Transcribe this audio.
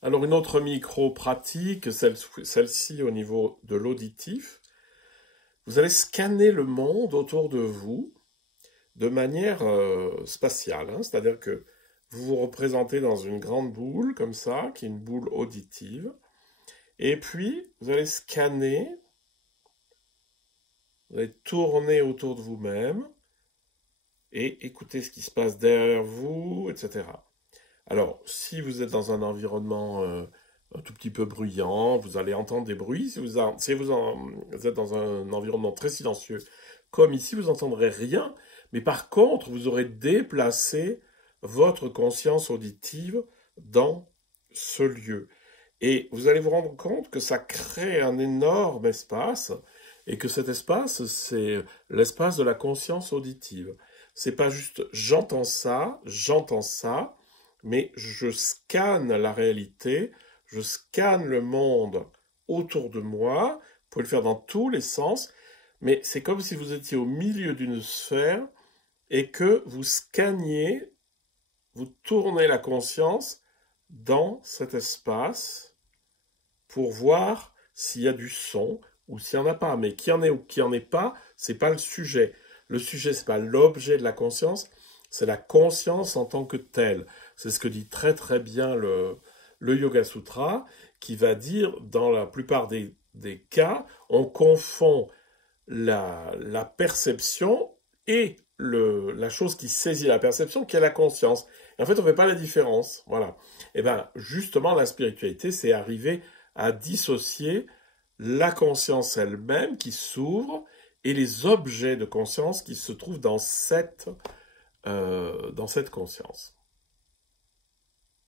Alors une autre micro-pratique, celle-ci au niveau de l'auditif, vous allez scanner le monde autour de vous de manière spatiale, hein. C'est-à-dire que vous vous représentez dans une grande boule comme ça, qui est une boule auditive, et puis vous allez scanner, vous allez tourner autour de vous-même et écouter ce qui se passe derrière vous, etc. Alors, si vous êtes dans un environnement un tout petit peu bruyant, vous allez entendre des bruits. Si vous êtes dans un environnement très silencieux, comme ici, vous n'entendrez rien. Mais par contre, vous aurez déplacé votre conscience auditive dans ce lieu. Et vous allez vous rendre compte que ça crée un énorme espace et que cet espace, c'est l'espace de la conscience auditive. C'est pas juste j'entends ça, mais je scanne la réalité, je scanne le monde autour de moi. Vous pouvez le faire dans tous les sens, mais c'est comme si vous étiez au milieu d'une sphère et que vous scanniez, vous tournez la conscience dans cet espace pour voir s'il y a du son ou s'il n'y en a pas. Mais qu'il y en ait ou qu'il n'y en ait pas, c'est pas le sujet. Le sujet, c'est pas l'objet de la conscience, c'est la conscience en tant que telle. C'est ce que dit très très bien le Yoga Sutra, qui va dire, dans la plupart des cas, on confond la perception et la chose qui saisit la perception, qui est la conscience. Et en fait, on ne fait pas la différence. Voilà. Et bien, justement, la spiritualité, c'est arriver à dissocier la conscience elle-même qui s'ouvre et les objets de conscience qui se trouvent dans cette conscience.